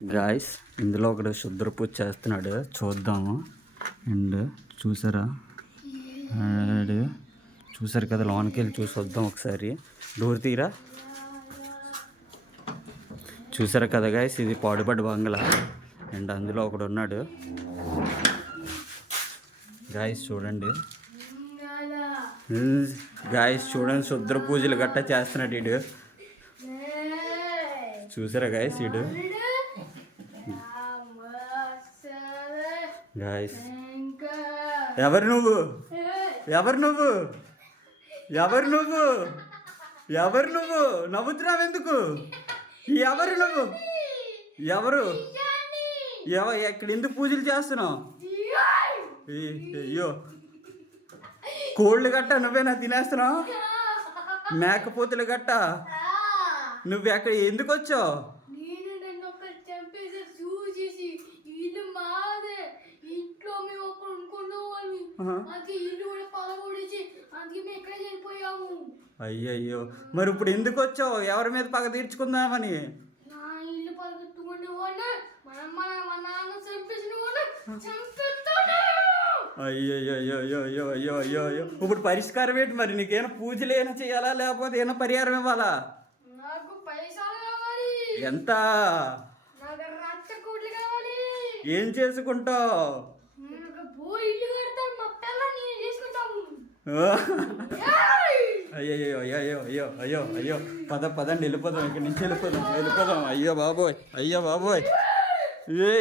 Guys ఇందులో ఒకడు శుద్ర పూజ చేస్తున్నాడు, చూద్దాము. అండ్ చూసారా, చూసారు కదా, లోనికి వెళ్ళి చూసి వద్దాం ఒకసారి. డోర్ తీరా. చూసారు కదా గాయస్, ఇది పాడుబడి బంగ్లా. అండ్ అందులో ఒకడు ఉన్నాడు గాయస్, చూడండి గాయస్, చూడండి శుద్ర పూజలు గట్టా చేస్తున్నాడు వీడు. చూసారా గాయస్, వీడు గాయస్. ఎవరు నువ్వు, ఎవరు నువ్వు, ఎవరు నువ్వు, ఎవరు నువ్వు, నవ్వుతున్నావు ఎందుకు? ఎవరు నువ్వు, ఎవరు, ఎక్కడ ఎందుకు పూజలు చేస్తున్నావు? అయ్యో, కోళ్ళు గట్ట నువ్వేనా తినేస్తున్నావు? మేకపోతులు గట్ట నువ్వు ఎక్కడ ఎందుకు వచ్చావు? అయ్యయ్యో, మరి ఇప్పుడు ఎందుకు వచ్చావు? ఎవరి మీద పగ తీర్చుకుందామని? అయ్యో, ఇప్పుడు పరిష్కారం ఏంటి మరి? నీకేమైనా పూజలు ఏమైనా చేయాలా, లేకపోతే ఏమైనా పరిహారం ఇవ్వాలా? ఎంత? ఏం చేసుకుంటావు? అయ్యో, పదండి వెళ్ళిపోదాం, ఇక్కడి నుంచి వెళ్ళిపోదాం. అయ్యో బాబోయ్, అయ్యో బాబోయ్. ఏ